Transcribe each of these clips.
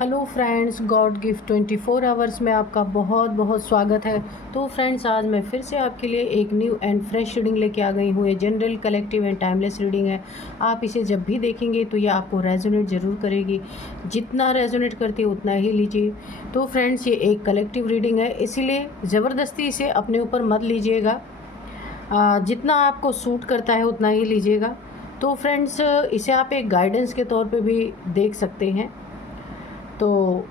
Hello friends, God gift 24 hours में आपका बहुत बहुत स्वागत है। तो फ्रेंड्स, आज मैं फिर से आपके लिए एक न्यू एंड फ्रेश रीडिंग लेके आ गई हूँ। ये general, collective and timeless reading है। आप इसे जब भी देखेंगे तो ये आपको रेजोनेट ज़रूर करेगी। जितना रेजोनेट करती है उतना ही लीजिए। तो फ्रेंड्स, ये एक कलेक्टिव रीडिंग है, इसीलिए ज़बरदस्ती इसे अपने ऊपर मत लीजिएगा। जितना आपको सूट करता है उतना ही लीजिएगा। तो फ्रेंड्स, इसे आप एक गाइडेंस के तौर पे भी देख सकते हैं। तो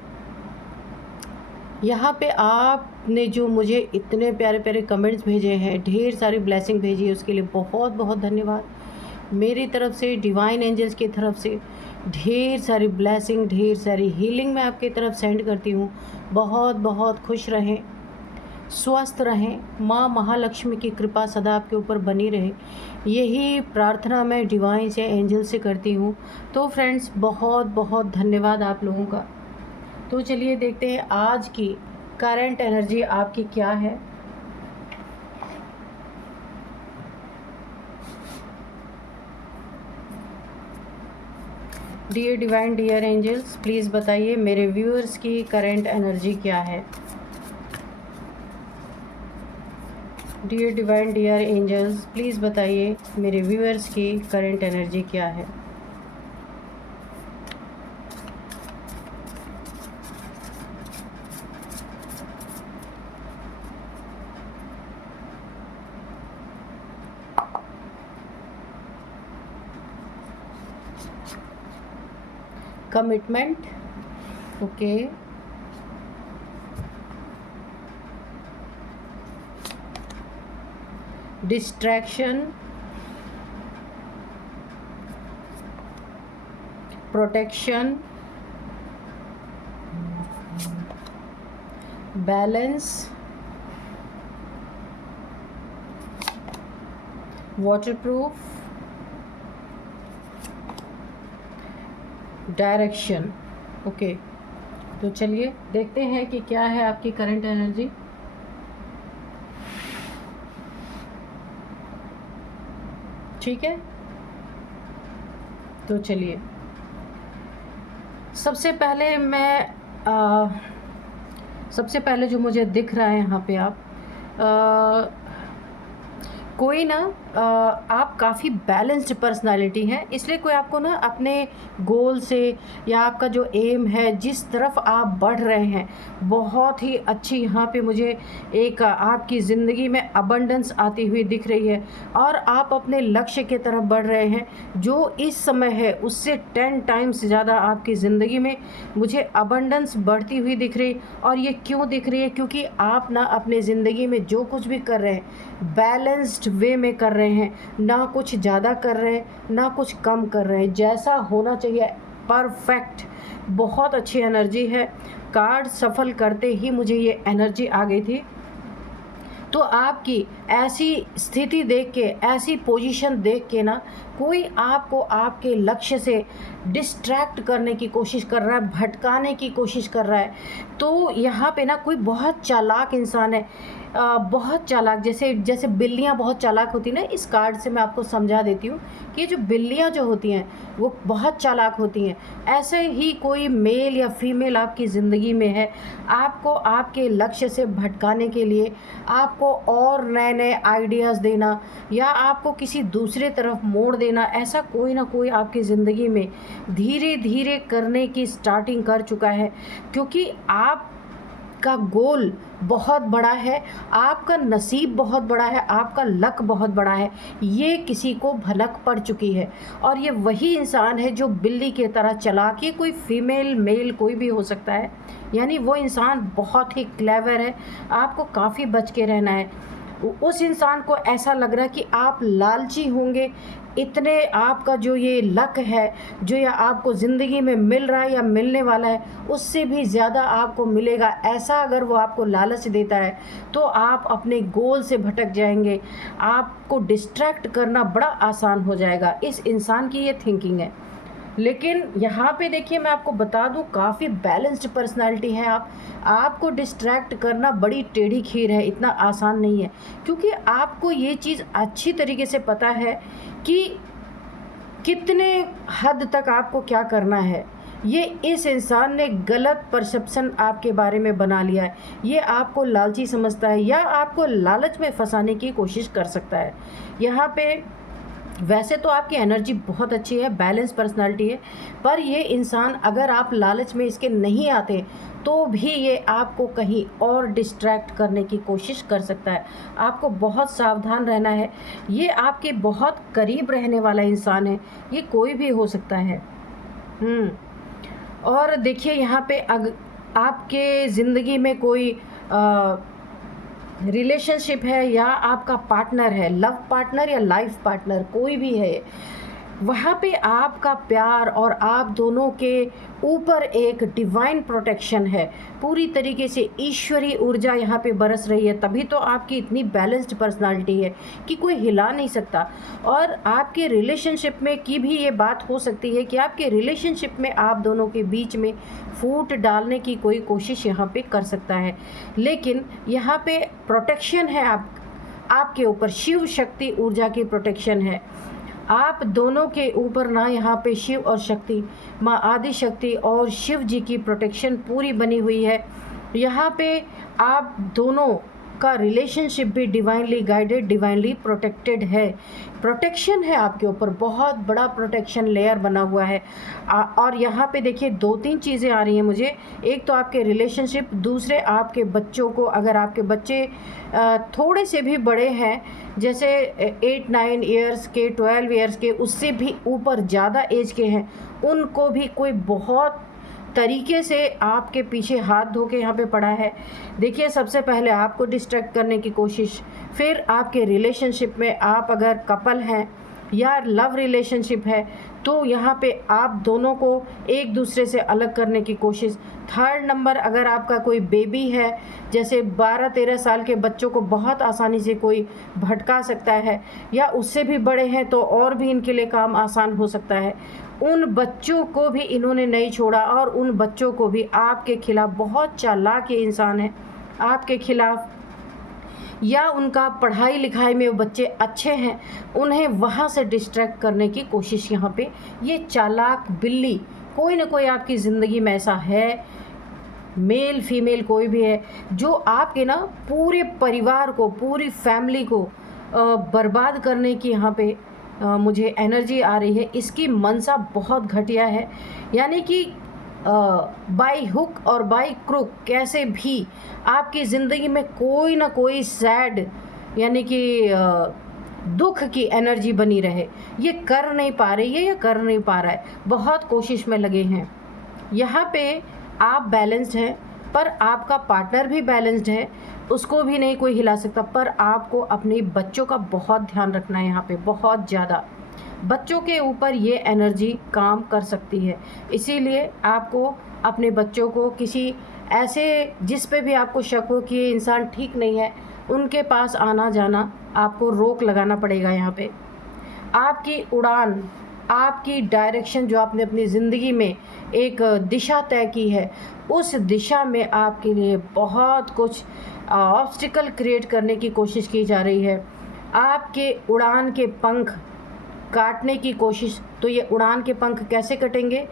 यहाँ पे आपने जो मुझे इतने प्यारे प्यारे कमेंट्स भेजे हैं, ढेर सारी ब्लेसिंग भेजी है, उसके लिए बहुत बहुत धन्यवाद। मेरी तरफ से, डिवाइन एंजल्स की तरफ से ढेर सारी ब्लेसिंग, ढेर सारी हीलिंग मैं आपकी तरफ सेंड करती हूँ। बहुत बहुत खुश रहें, स्वस्थ रहें, माँ महालक्ष्मी की कृपा सदा आपके ऊपर बनी रहे, यही प्रार्थना मैं डिवाइन से, एंजल से करती हूँ। तो फ्रेंड्स, बहुत बहुत धन्यवाद आप लोगों का। तो चलिए देखते हैं आज की करंट एनर्जी आपकी क्या है। Dear divine, dear angels, please बताइए मेरे व्यूअर्स की करंट एनर्जी क्या है। Dear divine, dear angels, please बताइए मेरे व्यूअर्स की करंट एनर्जी क्या है। Commitment, okay. Distraction, protection, balance, waterproof, direction, okay. तो चलिए देखते हैं कि क्या है आपकी करंट एनर्जी। ठीक है, तो चलिए सबसे पहले जो मुझे दिख रहा है यहाँ पे, कोई ना आप काफ़ी बैलेंस्ड पर्सनालिटी हैं, इसलिए कोई आपको ना अपने गोल से, या आपका जो एम है, जिस तरफ आप बढ़ रहे हैं, बहुत ही अच्छी यहाँ पे मुझे एक आपकी ज़िंदगी में अबंडेंस आती हुई दिख रही है, और आप अपने लक्ष्य की तरफ बढ़ रहे हैं जो इस समय है उससे 10 टाइम्स ज़्यादा आपकी ज़िंदगी में मुझे अबंडेंस बढ़ती हुई दिख रही। और ये क्यों दिख रही है? क्योंकि आप ना अपने ज़िंदगी में जो कुछ भी कर रहे हैं बैलेंस्ड वे में कर रहे हैं, ना कुछ ज़्यादा कर रहे हैं ना कुछ कम कर रहे हैं, जैसा होना चाहिए परफेक्ट। बहुत अच्छी एनर्जी है। कार्ड सफल करते ही मुझे ये एनर्जी आ गई थी। तो आपकी ऐसी स्थिति देख के, ऐसी पोजीशन देख के ना, कोई आपको आपके लक्ष्य से डिस्ट्रैक्ट करने की कोशिश कर रहा है, भटकाने की कोशिश कर रहा है। तो यहाँ पे ना कोई बहुत चालाक इंसान है, बहुत चालाक, जैसे बिल्लियाँ बहुत चालाक होती ना, इस कार्ड से मैं आपको समझा देती हूँ कि जो बिल्लियाँ जो होती हैं वो बहुत चालाक होती हैं। ऐसे ही कोई मेल या फीमेल आपकी ज़िंदगी में है, आपको आपके लक्ष्य से भटकाने के लिए, आपको और नए नए आइडियाज़ देना, या आपको किसी दूसरे तरफ मोड़ देना, ऐसा कोई ना कोई आपकी ज़िंदगी में धीरे धीरे करने की स्टार्टिंग कर चुका है। क्योंकि आपका गोल बहुत बड़ा है, आपका नसीब बहुत बड़ा है, आपका लक बहुत बड़ा है, ये किसी को भनक पड़ चुकी है। और ये वही इंसान है जो बिल्ली की तरह चालाक, ये कोई फीमेल मेल कोई भी हो सकता है, यानी वो इंसान बहुत ही क्लेवर है। आपको काफ़ी बच के रहना है। उस इंसान को ऐसा लग रहा है कि आप लालची होंगे, इतने आपका जो ये लक है, जो ये आपको ज़िंदगी में मिल रहा है या मिलने वाला है, उससे भी ज़्यादा आपको मिलेगा। ऐसा अगर वो आपको लालच देता है तो आप अपने गोल से भटक जाएंगे, आपको डिस्ट्रैक्ट करना बड़ा आसान हो जाएगा। इस इंसान की ये थिंकिंग है। लेकिन यहाँ पे देखिए, मैं आपको बता दूँ, काफ़ी बैलेंस्ड पर्सनालिटी है आप। आपको डिस्ट्रैक्ट करना बड़ी टेढ़ी खीर है, इतना आसान नहीं है। क्योंकि आपको ये चीज़ अच्छी तरीके से पता है कि कितने हद तक आपको क्या करना है। ये इस इंसान ने गलत परसेप्शन आपके बारे में बना लिया है। ये आपको लालची समझता है या आपको लालच में फंसाने की कोशिश कर सकता है। यहाँ पे वैसे तो आपकी एनर्जी बहुत अच्छी है, बैलेंस पर्सनालिटी है, पर ये इंसान अगर आप लालच में इसके नहीं आते तो भी ये आपको कहीं और डिस्ट्रैक्ट करने की कोशिश कर सकता है। आपको बहुत सावधान रहना है। ये आपके बहुत करीब रहने वाला इंसान है, ये कोई भी हो सकता है। और देखिए यहाँ पे आपके ज़िंदगी में कोई रिलेशनशिप है या आपका पार्टनर है, लव पार्टनर या लाइफ पार्टनर कोई भी है, वहाँ पे आपका प्यार और आप दोनों के ऊपर एक डिवाइन प्रोटेक्शन है। पूरी तरीके से ईश्वरीय ऊर्जा यहाँ पे बरस रही है, तभी तो आपकी इतनी बैलेंस्ड पर्सनालिटी है कि कोई हिला नहीं सकता। और आपके रिलेशनशिप में की भी ये बात हो सकती है कि आपके रिलेशनशिप में आप दोनों के बीच में फूट डालने की कोई कोशिश यहाँ पे कर सकता है, लेकिन यहाँ पे प्रोटेक्शन है आपके ऊपर, शिव शक्ति ऊर्जा की प्रोटेक्शन है आप दोनों के ऊपर ना। यहाँ पे शिव और शक्ति, माँ आदि शक्ति और शिव जी की प्रोटेक्शन पूरी बनी हुई है। यहाँ पे आप दोनों का रिलेशनशिप भी डिवाइनली गाइडेड, डिवाइनली प्रोटेक्टेड है। प्रोटेक्शन है आपके ऊपर, बहुत बड़ा प्रोटेक्शन लेयर बना हुआ है। और यहाँ पे देखिए 2-3 चीज़ें आ रही हैं मुझे। एक तो आपके रिलेशनशिप, दूसरे आपके बच्चों को, अगर आपके बच्चे थोड़े से भी बड़े हैं, जैसे 8-9 ईयर्स के, 12 ईयर्स के, उससे भी ऊपर ज़्यादा एज के हैं, उनको भी कोई बहुत तरीके से आपके पीछे हाथ धो के यहाँ पे पड़ा है। देखिए सबसे पहले आपको डिस्ट्रैक्ट करने की कोशिश, फिर आपके रिलेशनशिप में आप अगर कपल हैं या लव रिलेशनशिप है तो यहाँ पे आप दोनों को एक दूसरे से अलग करने की कोशिश। थर्ड नंबर, अगर आपका कोई बेबी है, जैसे 12-13 साल के बच्चों को बहुत आसानी से कोई भटका सकता है, या उससे भी बड़े हैं तो और भी इनके लिए काम आसान हो सकता है। उन बच्चों को भी इन्होंने नहीं छोड़ा और उन बच्चों को भी आपके खिलाफ, बहुत चालाक ये इंसान है आपके खिलाफ, या उनका पढ़ाई लिखाई में वो बच्चे अच्छे हैं, उन्हें वहाँ से डिस्ट्रैक्ट करने की कोशिश यहाँ पे ये चालाक बिल्ली, कोई ना कोई आपकी ज़िंदगी में ऐसा है, मेल फीमेल कोई भी है, जो आपके ना पूरे परिवार को, पूरी फैमिली को बर्बाद करने की यहाँ पे मुझे एनर्जी आ रही है। इसकी मंशा बहुत घटिया है, यानी कि बाई हुक और बाई क्रुक कैसे भी आपकी ज़िंदगी में कोई ना कोई सैड, यानी कि दुख की एनर्जी बनी रहे। ये कर नहीं पा रही है, ये कर नहीं पा रहा है, बहुत कोशिश में लगे हैं। यहाँ पे आप बैलेंस्ड हैं, पर आपका पार्टनर भी बैलेंस्ड है, उसको भी नहीं कोई हिला सकता। पर आपको अपने बच्चों का बहुत ध्यान रखना है यहाँ पे, बहुत ज़्यादा। बच्चों के ऊपर ये एनर्जी काम कर सकती है, इसीलिए आपको अपने बच्चों को किसी ऐसे, जिस पे भी आपको शक हो कि ये इंसान ठीक नहीं है, उनके पास आना जाना आपको रोक लगाना पड़ेगा। यहाँ पे आपकी उड़ान, आपकी डायरेक्शन जो आपने अपनी ज़िंदगी में एक दिशा तय की है, उस दिशा में आपके लिए बहुत कुछ ऑब्स्टिकल क्रिएट करने की कोशिश की जा रही है। आपके उड़ान के पंख काटने की कोशिश। तो ये उड़ान के पंख कैसे कटेंगे?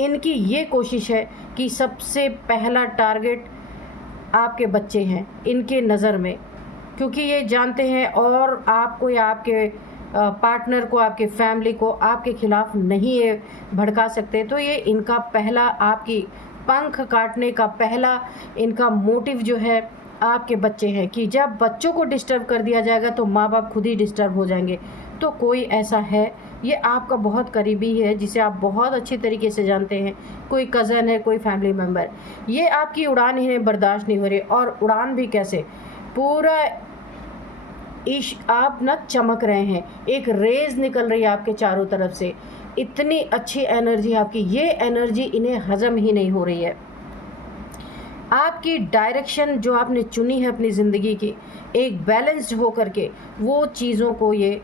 इनकी ये कोशिश है कि सबसे पहला टारगेट आपके बच्चे हैं इनके नज़र में, क्योंकि ये जानते हैं और आपको या आपके पार्टनर को, आपके फैमिली को आपके खिलाफ नहीं ये भड़का सकते। तो ये इनका पहला, आपकी पंख काटने का पहला इनका मोटिव जो है आपके बच्चे हैं, कि जब बच्चों को डिस्टर्ब कर दिया जाएगा तो माँ बाप खुद ही डिस्टर्ब हो जाएंगे। तो कोई ऐसा है, ये आपका बहुत करीबी है, जिसे आप बहुत अच्छी तरीके से जानते हैं, कोई कज़न है, कोई फैमिली मेम्बर, ये आपकी उड़ान इन्हें बर्दाश्त नहीं हो रही। और उड़ान भी कैसे, पूरा आप ना चमक रहे हैं, एक रेज निकल रही है आपके चारों तरफ से, इतनी अच्छी एनर्जी आपकी, ये एनर्जी इन्हें हजम ही नहीं हो रही है। आपकी डायरेक्शन जो आपने चुनी है अपनी ज़िंदगी की, एक बैलेंस्ड हो करके, वो चीज़ों को ये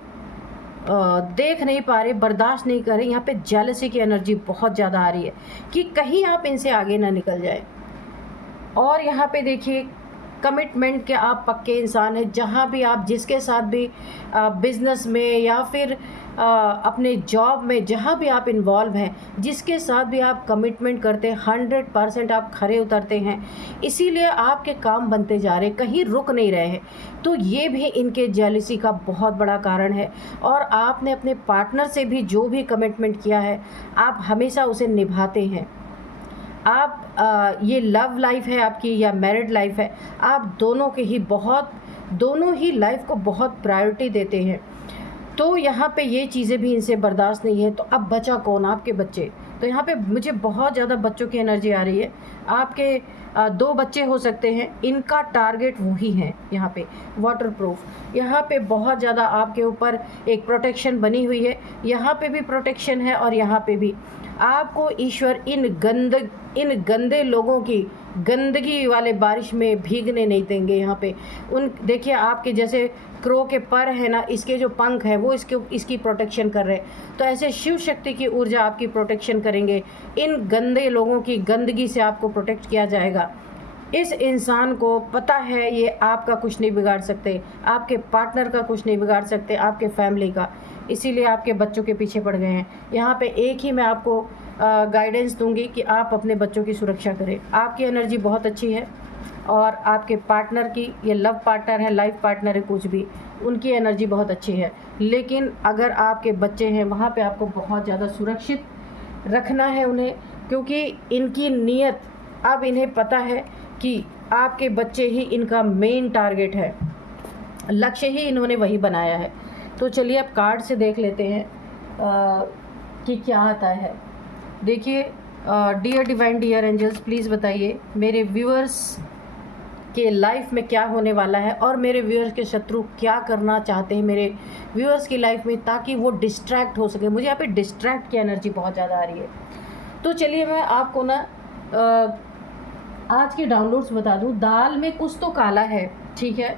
देख नहीं पा रहे, बर्दाश्त नहीं कर रहे। यहाँ पे जेलसी की एनर्जी बहुत ज़्यादा आ रही है कि कहीं आप इनसे आगे ना निकल जाए। और यहाँ पे देखिए कमिटमेंट के आप पक्के इंसान हैं। जहाँ भी आप जिसके साथ भी बिज़नेस में या फिर अपने जॉब में जहाँ भी आप इन्वॉल्व हैं, जिसके साथ भी आप कमिटमेंट करते हैं 100% आप खरे उतरते हैं, इसीलिए आपके काम बनते जा रहे, कहीं रुक नहीं रहे हैं। तो ये भी इनके जेलसी का बहुत बड़ा कारण है। और आपने अपने पार्टनर से भी जो भी कमिटमेंट किया है, आप हमेशा उसे निभाते हैं। आप ये लव लाइफ है आपकी या मैरिड लाइफ है, आप दोनों ही लाइफ को बहुत प्रायोरिटी देते हैं। तो यहाँ पे ये चीज़ें भी इनसे बर्दाश्त नहीं है। तो अब बचा कौन? आपके बच्चे। तो यहाँ पे मुझे बहुत ज़्यादा बच्चों की एनर्जी आ रही है। आपके 2 बच्चे हो सकते हैं, इनका टारगेट वही है। यहाँ पे वाटरप्रूफ, यहाँ पे बहुत ज़्यादा आपके ऊपर एक प्रोटेक्शन बनी हुई है। यहाँ पे भी प्रोटेक्शन है और यहाँ पे भी। आपको ईश्वर इन गंदे लोगों की गंदगी वाले बारिश में भीगने नहीं देंगे। यहाँ पे देखिए, आपके जैसे क्रो के पर है ना, इसके जो पंख है वो इसकी प्रोटेक्शन कर रहे हैं। तो ऐसे शिव शक्ति की ऊर्जा आपकी प्रोटेक्शन करेंगे। इन गंदे लोगों की गंदगी से आपको प्रोटेक्ट किया जाएगा। इस इंसान को पता है ये आपका कुछ नहीं बिगाड़ सकते, आपके पार्टनर का कुछ नहीं बिगाड़ सकते, आपके फैमिली का। इसीलिए आपके बच्चों के पीछे पड़ गए हैं। यहाँ पे एक ही मैं आपको गाइडेंस दूंगी कि आप अपने बच्चों की सुरक्षा करें। आपकी एनर्जी बहुत अच्छी है और आपके पार्टनर की, ये लव पार्टनर है, लाइफ पार्टनर है, कुछ भी, उनकी एनर्जी बहुत अच्छी है। लेकिन अगर आपके बच्चे हैं, वहाँ पे आपको बहुत ज़्यादा सुरक्षित रखना है उन्हें, क्योंकि इनकी नीयत, अब इन्हें पता है कि आपके बच्चे ही इनका मेन टारगेट है, लक्ष्य ही इन्होंने वही बनाया है। तो चलिए अब कार्ड से देख लेते हैं कि क्या आता है। देखिए, dear divine, dear angels, please बताइए मेरे व्यूअर्स के लाइफ में क्या होने वाला है और मेरे व्यूअर्स के शत्रु क्या करना चाहते हैं मेरे व्यूअर्स की लाइफ में, ताकि वो डिस्ट्रैक्ट हो सके। मुझे यहाँ पे डिस्ट्रैक्ट की एनर्जी बहुत ज़्यादा आ रही है। तो चलिए मैं आपको ना आज के डाउनलोड्स बता दूँ। दाल में कुछ तो काला है, ठीक है,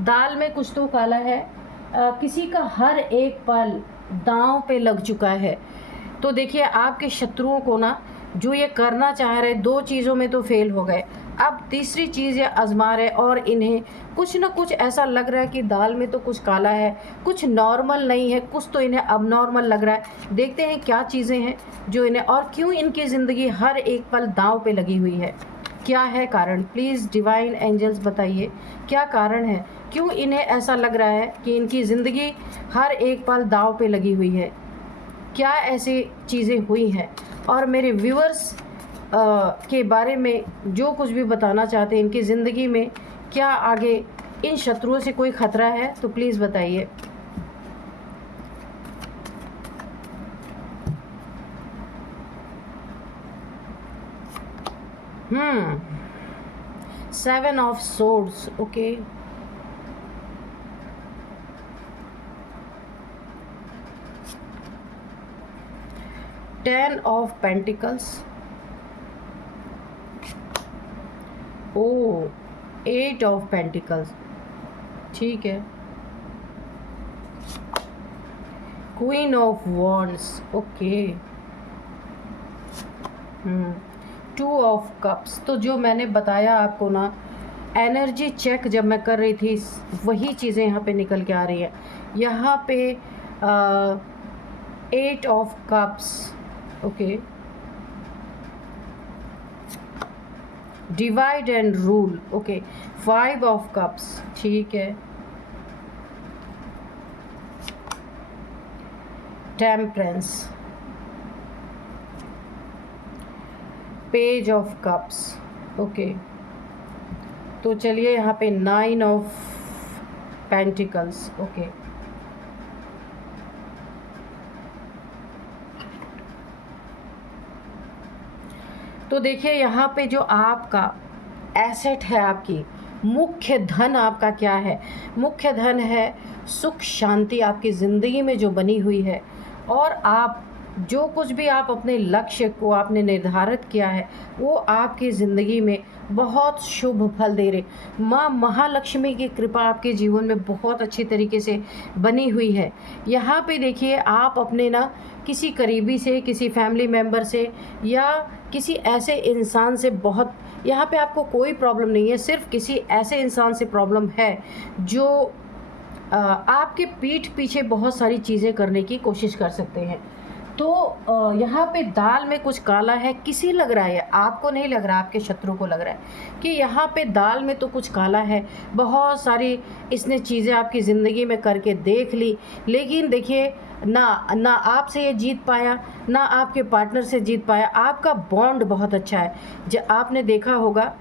दाल में कुछ तो काला है। किसी का हर एक पल दांव पे लग चुका है। तो देखिए, आपके शत्रुओं को ना जो ये करना चाह रहे, 2 चीज़ों में तो फेल हो गए, अब तीसरी चीज़ ये आजमा रहे और इन्हें कुछ ना कुछ ऐसा लग रहा है कि दाल में तो कुछ काला है, कुछ नॉर्मल नहीं है, कुछ तो इन्हें अबनॉर्मल लग रहा है। देखते हैं क्या चीज़ें हैं जो इन्हें, और क्यों इनकी ज़िंदगी हर एक पल दांव पे लगी हुई है। क्या है कारण? प्लीज़ डिवाइन एंजल्स बताइए क्या कारण है, क्यों इन्हें ऐसा लग रहा है कि इनकी ज़िंदगी हर एक पल दांव पे लगी हुई है। क्या ऐसी चीज़ें हुई हैं? और मेरे व्यूअर्स के बारे में जो कुछ भी बताना चाहते हैं, इनकी ज़िंदगी में क्या आगे इन शत्रुओं से कोई ख़तरा है, तो प्लीज़ बताइए। Seven of swords, okay. Ten of pentacles, oh, 8 of pentacles, ठीक है। Queen of wands, okay. 2 of cups. तो जो मैंने बताया आपको ना, एनर्जी चेक जब मैं कर रही थी, वही चीज़ें यहाँ पे निकल के आ रही है। यहाँ पे 8 of cups, okay. Divide and rule, okay. 5 of cups, ठीक है। Temperance, page of cups, okay. तो चलिए यहाँ पे 9 ऑफ पेंटिकल्स, ओके। तो देखिए, यहाँ पे जो आपका एसेट है, आपकी मुख्य धन आपका क्या है? मुख्य धन है सुख शांति आपकी ज़िंदगी में जो बनी हुई है। और आप जो कुछ भी आप अपने लक्ष्य को आपने निर्धारित किया है, वो आपकी ज़िंदगी में बहुत शुभ फल दे रहे। माँ महालक्ष्मी की कृपा आपके जीवन में बहुत अच्छी तरीके से बनी हुई है। यहाँ पे देखिए, आप अपने ना किसी करीबी से, किसी फैमिली मेंबर से या किसी ऐसे इंसान से बहुत, यहाँ पे आपको कोई प्रॉब्लम नहीं है, सिर्फ किसी ऐसे इंसान से प्रॉब्लम है जो आपके पीठ पीछे बहुत सारी चीज़ें करने की कोशिश कर सकते हैं। तो यहाँ पे दाल में कुछ काला है, किसी लग रहा है, आपको नहीं लग रहा, आपके शत्रु को लग रहा है कि यहाँ पे दाल में तो कुछ काला है। बहुत सारी इसने चीज़ें आपकी ज़िंदगी में करके देख ली, लेकिन देखिए ना ना आपसे ये जीत पाया, ना आपके पार्टनर से जीत पाया। आपका बॉन्ड बहुत अच्छा है। आपने देखा होगा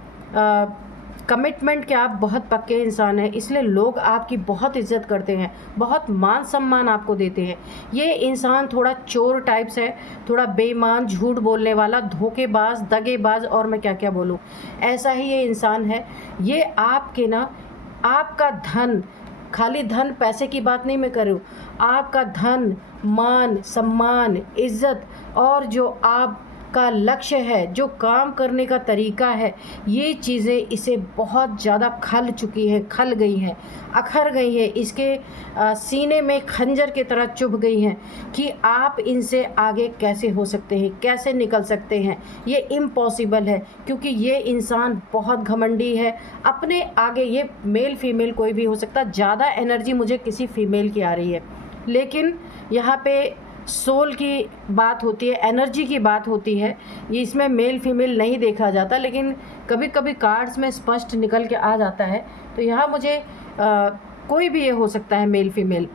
कमिटमेंट के आप बहुत पक्के इंसान हैं, इसलिए लोग आपकी बहुत इज़्ज़त करते हैं, बहुत मान सम्मान आपको देते हैं। ये इंसान थोड़ा चोर टाइप्स है, थोड़ा बेईमान, झूठ बोलने वाला, धोखेबाज, दगेबाज और मैं क्या क्या बोलूँ, ऐसा ही ये इंसान है। ये आपके ना, आपका धन, खाली धन पैसे की बात नहीं मैं कर रही हूँ, आपका धन, मान सम्मान, इज़्ज़त और जो आपका लक्ष्य है, जो काम करने का तरीका है, ये चीज़ें इसे बहुत ज़्यादा खल चुकी हैं, खल गई हैं, अखर गई हैं, इसके सीने में खंजर की तरह चुभ गई हैं कि आप इनसे आगे कैसे हो सकते हैं, कैसे निकल सकते हैं। ये इम्पॉसिबल है, क्योंकि ये इंसान बहुत घमंडी है अपने आगे। ये मेल फीमेल कोई भी हो सकता, ज़्यादा एनर्जी मुझे किसी फीमेल की आ रही है, लेकिन यहाँ पे सोल की बात होती है, एनर्जी की बात होती है। ये इसमें मेल फीमेल नहीं देखा जाता, लेकिन कभी कभी कार्ड्स में स्पष्ट निकल के आ जाता है। तो यहाँ मुझे कोई भी ये हो सकता है, मेल फीमेल।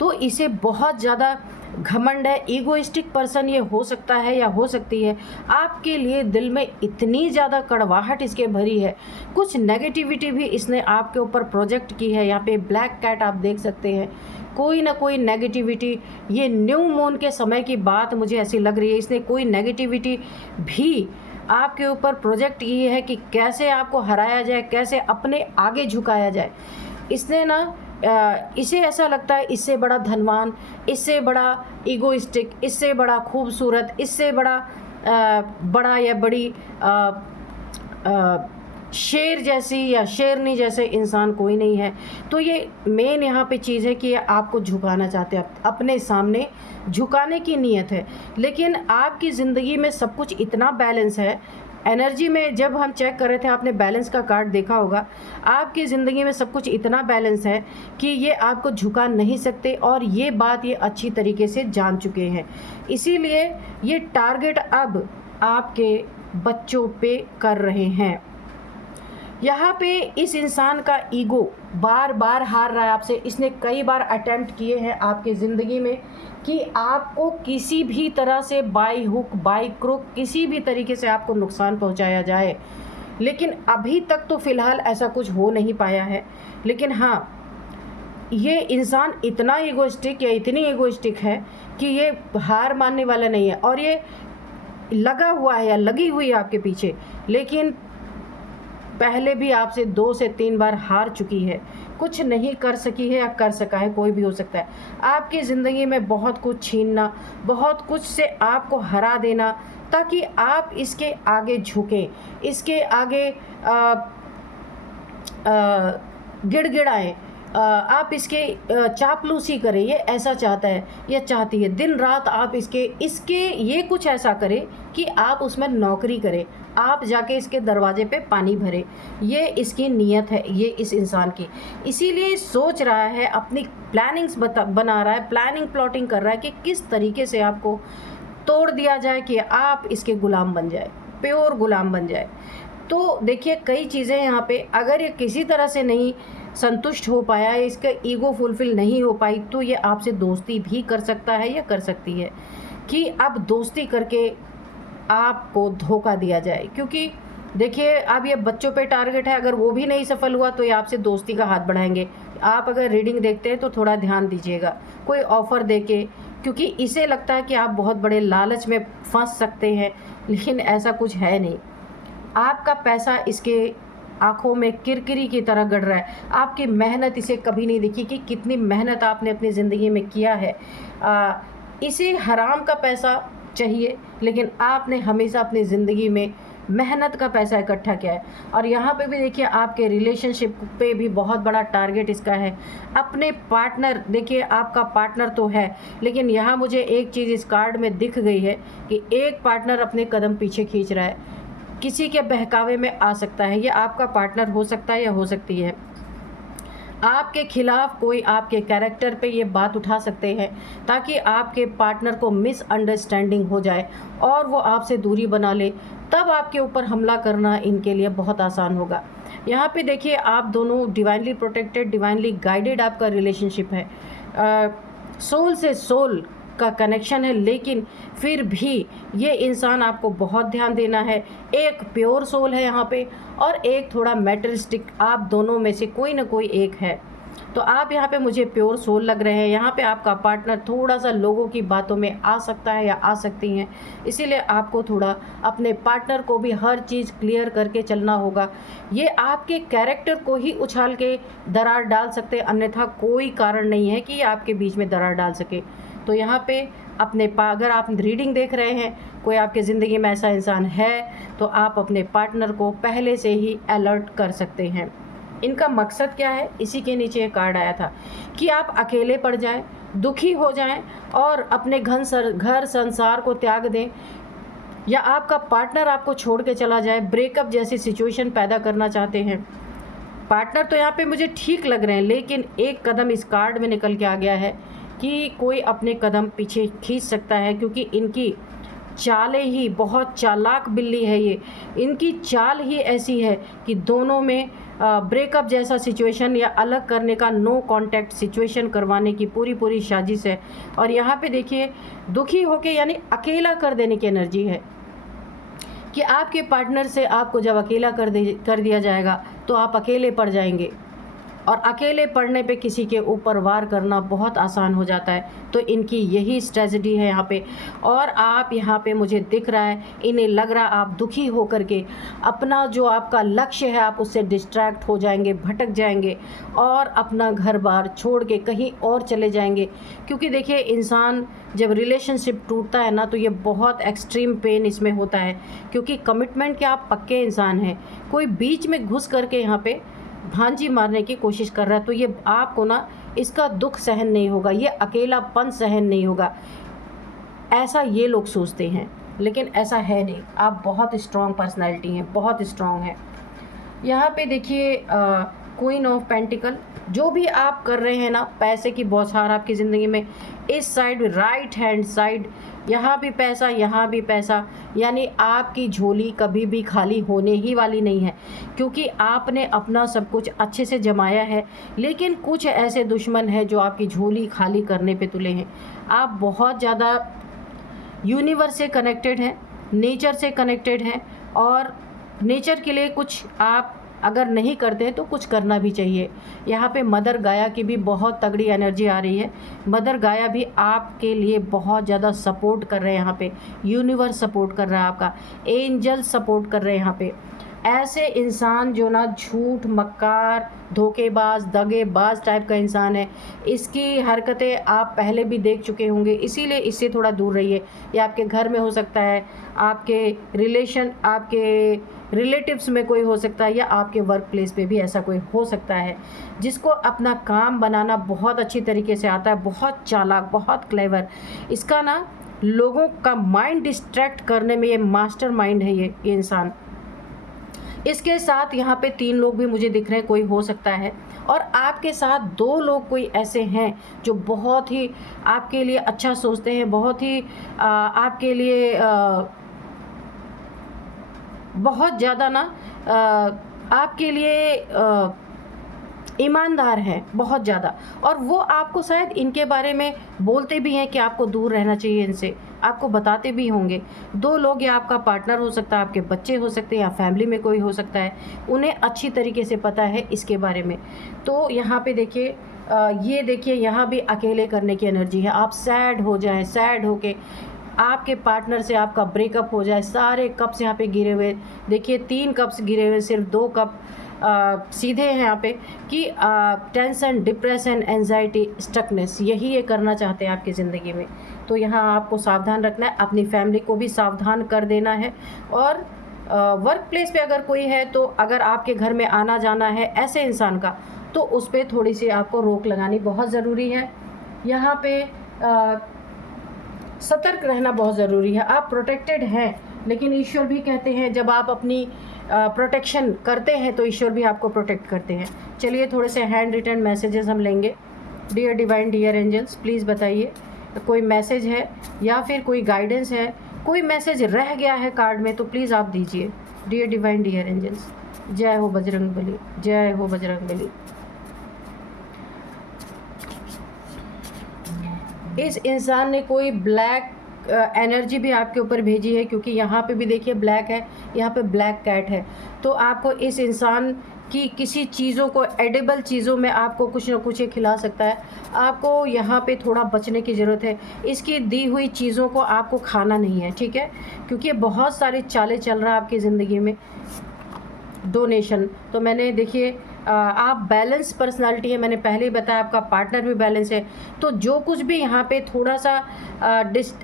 तो इसे बहुत ज़्यादा घमंड है, ईगोइस्टिक पर्सन ये हो सकता है या हो सकती है। आपके लिए दिल में इतनी ज़्यादा कड़वाहट इसके भरी है, कुछ नेगेटिविटी भी इसने आपके ऊपर प्रोजेक्ट की है। यहाँ पे ब्लैक कैट आप देख सकते हैं, कोई ना कोई नेगेटिविटी, ये न्यू मून के समय की बात मुझे ऐसी लग रही है, इसने कोई नेगेटिविटी भी आपके ऊपर प्रोजेक्ट की है कि कैसे आपको हराया जाए, कैसे अपने आगे झुकाया जाए। इसने ना इसे ऐसा लगता है इससे बड़ा धनवान, इससे बड़ा इगोइस्टिक, इससे बड़ा खूबसूरत, इससे बड़ा बड़ा या बड़ी शेर जैसी या शेरनी जैसे इंसान कोई नहीं है। तो ये मेन यहाँ पे चीज़ है कि ये आपको झुकाना चाहते हैं, अपने सामने झुकाने की नीयत है। लेकिन आपकी ज़िंदगी में सब कुछ इतना बैलेंस है। एनर्जी में जब हम चेक कर रहे थे, आपने बैलेंस का कार्ड देखा होगा, आपकी ज़िंदगी में सब कुछ इतना बैलेंस है कि ये आपको झुका नहीं सकते, और ये बात ये अच्छी तरीके से जान चुके हैं। इसीलिए ये टारगेट अब आपके बच्चों पे कर रहे हैं। यहाँ पे इस इंसान का ईगो बार बार हार रहा है आपसे। इसने कई बार अटेम्प्ट किए हैं आपकी ज़िंदगी में कि आपको किसी भी तरह से बाई हुक बाई क्रुक किसी भी तरीके से आपको नुकसान पहुँचाया जाए, लेकिन अभी तक तो फ़िलहाल ऐसा कुछ हो नहीं पाया है। लेकिन हाँ, ये इंसान इतना ईगोइस्टिक या इतनी ईगोइस्टिक है कि ये हार मानने वाला नहीं है, और ये लगा हुआ है या लगी हुई है आपके पीछे। लेकिन पहले भी आपसे 2 से 3 बार हार चुकी है, कुछ नहीं कर सकी है या कर सका है, कोई भी हो सकता है। आपकी ज़िंदगी में बहुत कुछ छीनना, बहुत कुछ से आपको हरा देना, ताकि आप इसके आगे झुकें, इसके आगे गिड़गिड़ाएँ, आप इसके चापलूसी करें। ये ऐसा चाहता है, ये चाहती है, दिन रात आप इसके ये कुछ ऐसा करें कि आप उसमें नौकरी करें, आप जाके इसके दरवाजे पे पानी भरें। ये इसकी नीयत है, ये इस इंसान की। इसीलिए सोच रहा है, अपनी प्लानिंग्स बना रहा है, प्लानिंग प्लॉटिंग कर रहा है कि किस तरीके से आपको तोड़ दिया जाए कि आप इसके गुलाम बन जाए, प्योर गुलाम बन जाए। तो देखिए, कई चीज़ें यहाँ पे, अगर ये किसी तरह से नहीं संतुष्ट हो पाया, इसका ईगो फुलफिल नहीं हो पाई, तो ये आपसे दोस्ती भी कर सकता है या कर सकती है कि अब दोस्ती करके आपको धोखा दिया जाए। क्योंकि देखिए, अब ये बच्चों पे टारगेट है, अगर वो भी नहीं सफल हुआ तो ये आपसे दोस्ती का हाथ बढ़ाएंगे। आप अगर रीडिंग देखते हैं तो थोड़ा ध्यान दीजिएगा, कोई ऑफ़र देके, क्योंकि इसे लगता है कि आप बहुत बड़े लालच में फंस सकते हैं, लेकिन ऐसा कुछ है नहीं। आपका पैसा इसके आँखों में किरकिरी की तरह गड़ रहा है। आपकी मेहनत इसे कभी नहीं दिखी कि कितनी मेहनत आपने अपनी ज़िंदगी में किया है। इसे हराम का पैसा चाहिए, लेकिन आपने हमेशा अपनी ज़िंदगी में मेहनत का पैसा इकट्ठा किया है। और यहाँ पे भी देखिए आपके रिलेशनशिप पे भी बहुत बड़ा टारगेट इसका है। अपने पार्टनर, देखिए आपका पार्टनर तो है, लेकिन यहाँ मुझे एक चीज़ इस कार्ड में दिख गई है कि एक पार्टनर अपने कदम पीछे खींच रहा है, किसी के बहकावे में आ सकता है। ये आपका पार्टनर हो सकता है या हो सकती है। आपके खिलाफ कोई आपके कैरेक्टर पे ये बात उठा सकते हैं ताकि आपके पार्टनर को मिसअंडरस्टैंडिंग हो जाए और वो आपसे दूरी बना ले, तब आपके ऊपर हमला करना इनके लिए बहुत आसान होगा। यहाँ पे देखिए आप दोनों डिवाइनली प्रोटेक्टेड, डिवाइनली गाइडेड आपका रिलेशनशिप है, सोल से सोल का कनेक्शन है, लेकिन फिर भी ये इंसान आपको बहुत ध्यान देना है। एक प्योर सोल है यहाँ पे और एक थोड़ा मैटरिस्टिक, आप दोनों में से कोई ना कोई एक है। तो आप यहाँ पे मुझे प्योर सोल लग रहे हैं। यहाँ पे आपका पार्टनर थोड़ा सा लोगों की बातों में आ सकता है या आ सकती हैं, इसीलिए आपको थोड़ा अपने पार्टनर को भी हर चीज़ क्लियर करके चलना होगा। ये आपके कैरेक्टर को ही उछाल के दरार डाल सकते, अन्यथा कोई कारण नहीं है कि ये आपके बीच में दरार डाल सके। तो यहाँ पे अगर आप रीडिंग देख रहे हैं, कोई आपके ज़िंदगी में ऐसा इंसान है, तो आप अपने पार्टनर को पहले से ही अलर्ट कर सकते हैं। इनका मकसद क्या है, इसी के नीचे एक कार्ड आया था कि आप अकेले पड़ जाएं, दुखी हो जाएं और अपने घर संसार को त्याग दें, या आपका पार्टनर आपको छोड़ के चला जाए, ब्रेकअप जैसी सिचुएशन पैदा करना चाहते हैं। पार्टनर तो यहाँ पे मुझे ठीक लग रहे हैं, लेकिन एक कदम इस कार्ड में निकल के आ गया है कि कोई अपने कदम पीछे खींच सकता है, क्योंकि इनकी चालें ही, बहुत चालाक बिल्ली है ये, इनकी चाल ही ऐसी है कि दोनों में ब्रेकअप जैसा सिचुएशन या अलग करने का, नो कांटेक्ट सिचुएशन करवाने की पूरी साजिश है। और यहाँ पे देखिए दुखी होके यानी अकेला कर देने की एनर्जी है कि आपके पार्टनर से आपको जब अकेला कर दिया जाएगा तो आप अकेले पड़ जाएंगे, और अकेले पड़ने पे किसी के ऊपर वार करना बहुत आसान हो जाता है। तो इनकी यही स्ट्रेटजी है यहाँ पे। और आप यहाँ पे मुझे दिख रहा है, इन्हें लग रहा आप दुखी हो करके अपना जो आपका लक्ष्य है आप उससे डिस्ट्रैक्ट हो जाएंगे, भटक जाएंगे और अपना घर बार छोड़ के कहीं और चले जाएंगे। क्योंकि देखिए इंसान जब रिलेशनशिप टूटता है ना, तो ये बहुत एक्सट्रीम पेन इसमें होता है, क्योंकि कमिटमेंट के आप पक्के इंसान हैं, कोई बीच में घुस करके यहाँ पे भांजी मारने की कोशिश कर रहा है, तो ये आपको ना इसका दुख सहन नहीं होगा, ये अकेलापन सहन नहीं होगा, ऐसा ये लोग सोचते हैं, लेकिन ऐसा है नहीं। आप बहुत स्ट्रॉन्ग पर्सनैलिटी हैं, बहुत स्ट्रॉन्ग हैं। यहाँ पे देखिए क्वीन ऑफ पेंटिकल, जो भी आप कर रहे हैं ना, पैसे की बौछार आपकी ज़िंदगी में, इस साइड राइट हैंड साइड यहाँ भी पैसा, यहाँ भी पैसा, यानी आपकी झोली कभी भी खाली होने ही वाली नहीं है, क्योंकि आपने अपना सब कुछ अच्छे से जमाया है। लेकिन कुछ ऐसे दुश्मन हैं जो आपकी झोली खाली करने पे तुले हैं। आप बहुत ज़्यादा यूनिवर्स से कनेक्टेड हैं, नेचर से कनेक्टेड हैं, और नेचर के लिए कुछ आप अगर नहीं करते हैं तो कुछ करना भी चाहिए। यहाँ पे मदर गाया की भी बहुत तगड़ी एनर्जी आ रही है। मदर गाया भी आपके लिए बहुत ज़्यादा सपोर्ट कर रहे हैं। यहाँ पे यूनिवर्स सपोर्ट कर रहा है, आपका एंजल सपोर्ट कर रहे हैं। यहाँ पे ऐसे इंसान जो ना झूठ, मक्कार, धोखेबाज, दगेबाज टाइप का इंसान है, इसकी हरकतें आप पहले भी देख चुके होंगे, इसीलिए इससे थोड़ा दूर रहिए। ये आपके घर में हो सकता है, आपके आपके रिलेटिव्स में कोई हो सकता है, या आपके वर्क प्लेस पे भी ऐसा कोई हो सकता है जिसको अपना काम बनाना बहुत अच्छी तरीके से आता है, बहुत चालाक, बहुत क्लेवर। इसका ना लोगों का माइंड डिस्ट्रैक्ट करने में ये मास्टर माइंड है ये इंसान। इसके साथ यहाँ पे 3 लोग भी मुझे दिख रहे हैं, कोई हो सकता है, और आपके साथ 2 लोग कोई ऐसे हैं जो बहुत ही आपके लिए अच्छा सोचते हैं, बहुत ही आपके लिए बहुत ज़्यादा ना आपके लिए ईमानदार हैं, बहुत ज़्यादा। और वो आपको शायद इनके बारे में बोलते भी हैं कि आपको दूर रहना चाहिए इनसे, आपको बताते भी होंगे। 2 लोग, या आपका पार्टनर हो सकता है, आपके बच्चे हो सकते हैं, या फैमिली में कोई हो सकता है, उन्हें अच्छी तरीके से पता है इसके बारे में। तो यहाँ पे देखिए ये देखिए यहाँ भी अकेले करने की एनर्जी है। आप सैड हो जाएं, सैड होके आपके पार्टनर से आपका ब्रेकअप हो जाए। सारे कप्स यहाँ पे गिरे हुए, देखिए 3 कप्स गिरे हुए, सिर्फ 2 कप सीधे हैं यहाँ पे कि टेंशन, डिप्रेशन, एंजाइटी, स्टकनेस, यही ये करना चाहते हैं आपकी ज़िंदगी में। तो यहाँ आपको सावधान रखना है, अपनी फैमिली को भी सावधान कर देना है। और वर्क प्लेस पे अगर कोई है, तो अगर आपके घर में आना जाना है ऐसे इंसान का, तो उस पर थोड़ी सी आपको रोक लगानी बहुत ज़रूरी है। यहाँ पे सतर्क रहना बहुत ज़रूरी है। आप प्रोटेक्टेड हैं, लेकिन ईश्वर भी कहते हैं जब आप अपनी प्रोटेक्शन करते हैं तो ईश्वर भी आपको प्रोटेक्ट करते हैं। चलिए थोड़े से हैंड रिटन मैसेजेस हम लेंगे। Dear divine, dear angels, please बताइए कोई मैसेज है या फिर कोई गाइडेंस है, कोई मैसेज रह गया है कार्ड में तो प्लीज़ आप दीजिए। डियर डिवाइन, डियर एंजल्स, जय हो बजरंग बली, जय हो बजरंग बली। इस इंसान ने कोई ब्लैक एनर्जी भी आपके ऊपर भेजी है, क्योंकि यहाँ पे भी देखिए ब्लैक है, यहाँ पे ब्लैक कैट है। तो आपको इस इंसान की किसी चीज़ों को, एडिबल चीज़ों में आपको कुछ ना कुछ ये खिला सकता है। आपको यहाँ पे थोड़ा बचने की ज़रूरत है। इसकी दी हुई चीज़ों को आपको खाना नहीं है, ठीक है, क्योंकि बहुत सारे चालें चल रहा है आपकी ज़िंदगी में। डोनेशन, तो मैंने देखिए आप बैलेंस पर्सनालिटी है, मैंने पहले ही बताया, आपका पार्टनर भी बैलेंस है। तो जो कुछ भी यहाँ पे थोड़ा सा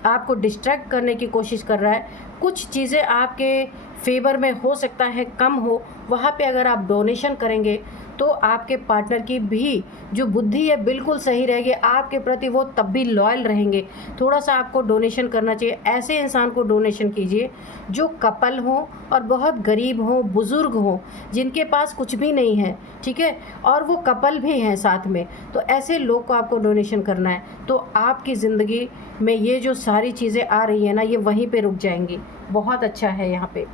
आपको डिस्ट्रैक्ट करने की कोशिश कर रहा है, कुछ चीज़ें आपके फेवर में हो सकता है कम हो, वहाँ पे अगर आप डोनेशन करेंगे तो आपके पार्टनर की भी जो बुद्धि है बिल्कुल सही रहेगी, आपके प्रति वो तब भी लॉयल रहेंगे। थोड़ा सा आपको डोनेशन करना चाहिए। ऐसे इंसान को डोनेशन कीजिए जो कपल हो और बहुत गरीब हो, बुज़ुर्ग हो, जिनके पास कुछ भी नहीं है, ठीक है, और वो कपल भी हैं साथ में। तो ऐसे लोग को आपको डोनेशन करना है। तो आपकी ज़िंदगी में ये जो सारी चीज़ें आ रही हैं ना, ये वहीं पे रुक जाएंगी। बहुत अच्छा है यहाँ पे।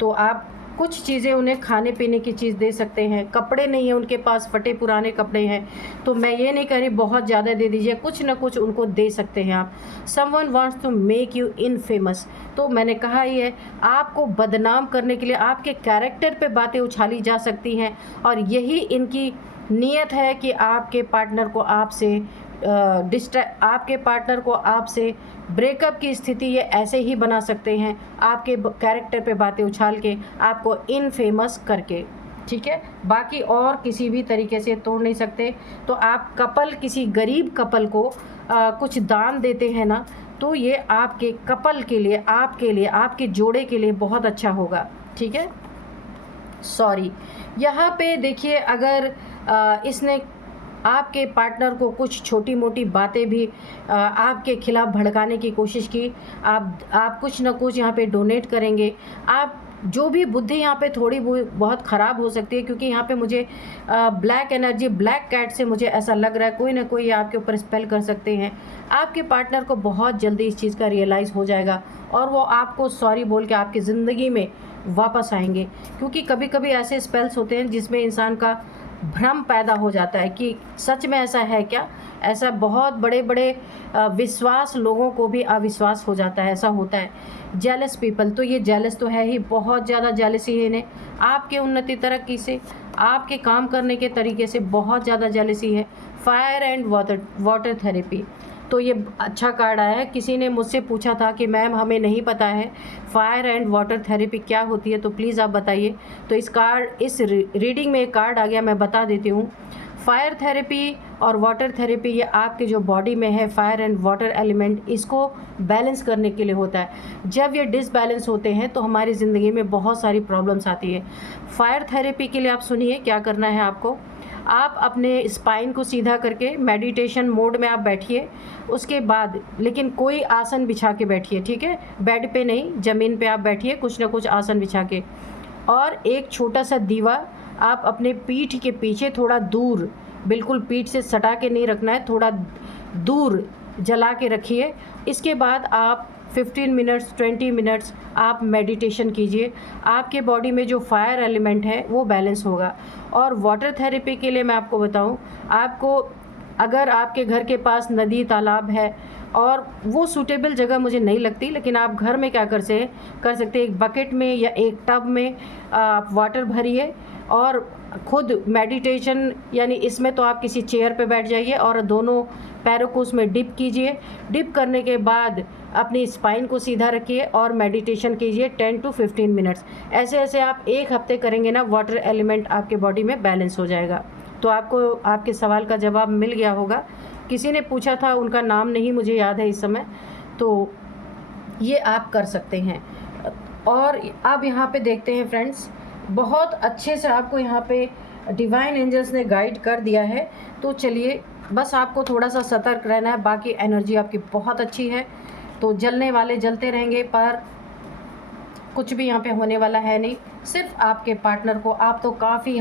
तो आप कुछ चीज़ें उन्हें खाने पीने की चीज़ दे सकते हैं। कपड़े नहीं है उनके पास, फटे पुराने कपड़े हैं, तो मैं ये नहीं कह रही बहुत ज़्यादा दे दीजिए, कुछ ना कुछ उनको दे सकते हैं आप। Someone wants to make you infamous, तो मैंने कहा ही है, आपको बदनाम करने के लिए आपके कैरेक्टर पे बातें उछाली जा सकती हैं, और यही इनकी नीयत है कि आपके पार्टनर को आपसे आपके पार्टनर को आपसे ब्रेकअप की स्थिति ये ऐसे ही बना सकते हैं, आपके कैरेक्टर पे बातें उछाल के, आपको इनफेमस करके, ठीक है। बाकी और किसी भी तरीके से तोड़ नहीं सकते। तो आप कपल, किसी गरीब कपल को कुछ दान देते हैं ना, तो ये आपके कपल के लिए, आपके लिए, आपके जोड़े के लिए बहुत अच्छा होगा, ठीक है। सॉरी, यहाँ पे देखिए, अगर इसने आपके पार्टनर को कुछ छोटी मोटी बातें भी आपके खिलाफ भड़काने की कोशिश की, आप कुछ ना कुछ यहाँ पे डोनेट करेंगे। आप जो भी बुद्धि यहाँ पे थोड़ी बहुत ख़राब हो सकती है, क्योंकि यहाँ पे मुझे ब्लैक एनर्जी, ब्लैक कैट से मुझे ऐसा लग रहा है कोई ना कोई आपके ऊपर स्पेल कर सकते हैं। आपके पार्टनर को बहुत जल्दी इस चीज़ का रियलाइज़ हो जाएगा, और वो आपको सॉरी बोल के आपकी ज़िंदगी में वापस आएंगे। क्योंकि कभी कभी ऐसे स्पेल्स होते हैं जिसमें इंसान का भ्रम पैदा हो जाता है कि सच में ऐसा है क्या। ऐसा बहुत बड़े बड़े विश्वास लोगों को भी अविश्वास हो जाता है, ऐसा होता है। जेलस पीपल, तो ये जेलस तो है ही, बहुत ज़्यादा जेलसी है इन्हें आपके उन्नति तरक्की से, आपके काम करने के तरीके से बहुत ज़्यादा जेलसी है। फायर एंड वाटर थेरेपी, तो ये अच्छा कार्ड आया है। किसी ने मुझसे पूछा था कि मैम हमें नहीं पता है फायर एंड वाटर थेरेपी क्या होती है, तो प्लीज़ आप बताइए। तो इस रीडिंग में एक कार्ड आ गया, मैं बता देती हूँ। फायर थेरेपी और वाटर थेरेपी, ये आपके जो बॉडी में है फायर एंड वाटर एलिमेंट, इसको बैलेंस करने के लिए होता है। जब ये डिसबैलेंस होते हैं तो हमारी ज़िंदगी में बहुत सारी प्रॉब्लम्स आती है। फायर थेरेपी के लिए आप सुनिए क्या करना है आपको। आप अपने स्पाइन को सीधा करके मेडिटेशन मोड में आप बैठिए। उसके बाद लेकिन कोई आसन बिछा के बैठिए, ठीक है, बेड पे नहीं, ज़मीन पे आप बैठिए, कुछ ना कुछ आसन बिछा के। और एक छोटा सा दीवा आप अपने पीठ के पीछे थोड़ा दूर, बिल्कुल पीठ से सटा के नहीं रखना है, थोड़ा दूर जला के रखिए। इसके बाद आप 15 मिनट्स 20 मिनट्स आप मेडिटेशन कीजिए। आपके बॉडी में जो फायर एलिमेंट है वो बैलेंस होगा। और वाटर थेरेपी के लिए मैं आपको बताऊं, आपको अगर आपके घर के पास नदी तालाब है, और वो सूटेबल जगह मुझे नहीं लगती, लेकिन आप घर में क्या कर सकते हैं, एक बकेट में या एक टब में आप वाटर भरिए और खुद मेडिटेशन, यानी इसमें तो आप किसी चेयर पे बैठ जाइए और दोनों पैरों को उसमें डिप कीजिए। डिप करने के बाद अपनी स्पाइन को सीधा रखिए और मेडिटेशन कीजिए 10 to 15 मिनट्स। ऐसे ऐसे आप 1 हफ्ते करेंगे ना, वाटर एलिमेंट आपके बॉडी में बैलेंस हो जाएगा। तो आपको आपके सवाल का जवाब मिल गया होगा। किसी ने पूछा था, उनका नाम नहीं मुझे याद है इस समय, तो ये आप कर सकते हैं। और अब यहाँ पे देखते हैं फ्रेंड्स, बहुत अच्छे से आपको यहाँ पे डिवाइन एंजल्स ने गाइड कर दिया है। तो चलिए, बस आपको थोड़ा सा सतर्क रहना है, बाकी एनर्जी आपकी बहुत अच्छी है। तो जलने वाले जलते रहेंगे, पर कुछ भी यहाँ पे होने वाला है नहीं। सिर्फ आपके पार्टनर को, आप तो काफ़ी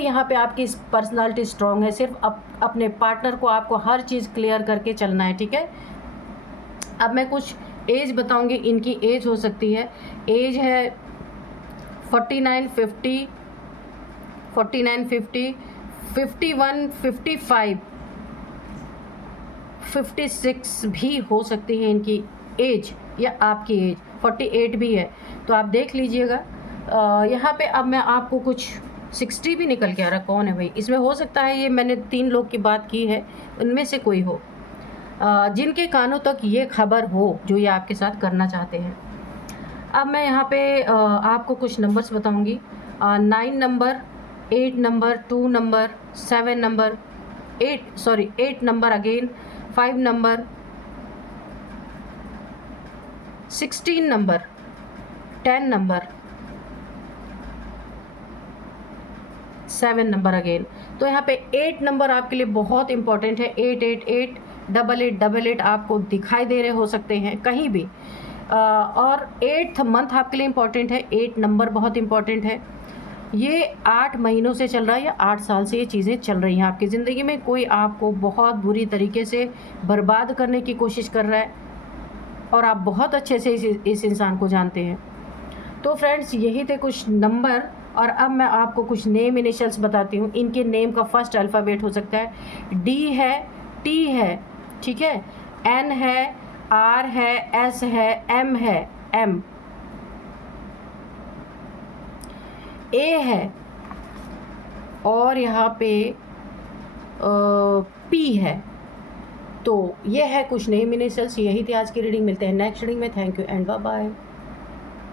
यहाँ पे आपकी पर्सनालिटी स्ट्रॉन्ग है। सिर्फ अपने पार्टनर को आपको हर चीज़ क्लियर करके चलना है, ठीक है। अब मैं कुछ एज बताऊंगी, इनकी एज हो सकती है। एज है 49, 50, 51, 55, 56 भी हो सकती है इनकी एज, या आपकी एज 48 भी है, तो आप देख लीजिएगा। यहाँ पे अब मैं आपको कुछ 60 भी निकल के आ रहा, कौन है भाई इसमें? हो सकता है ये मैंने 3 लोग की बात की है, उनमें से कोई हो जिनके कानों तक ये खबर हो जो ये आपके साथ करना चाहते हैं। अब मैं यहाँ पे आपको कुछ नंबर्स बताऊँगी। 9 number, 8 number, 2 number, 7 number, 8 number again, 5 number, 16 number, 10 number, 7 number again. तो यहाँ पे 8 नंबर आपके लिए बहुत इंपॉर्टेंट है। 888, 8888 आपको दिखाई दे रहे हो सकते हैं कहीं भी। और 8th मंथ आपके लिए इम्पॉर्टेंट है। 8 नंबर बहुत इम्पॉर्टेंट है। ये 8 महीनों से चल रहा है या 8 साल से ये चीज़ें चल रही हैं आपकी ज़िंदगी में। कोई आपको बहुत बुरी तरीके से बर्बाद करने की कोशिश कर रहा है, और आप बहुत अच्छे से इस इंसान को जानते हैं। तो फ्रेंड्स, यही थे कुछ नंबर, और अब मैं आपको कुछ नेम इनिशियल्स बताती हूँ। इनके नेम का फर्स्ट अल्फ़ाबेट हो सकता है D है, T है, ठीक है, N है, R है, S है, M है, M, A है, और यहाँ पे P है। तो ये है कुछ नेम इनिशियल्स। यही थी आज की रीडिंग। मिलते हैं नेक्स्ट रीडिंग में। Thank you and bye bye.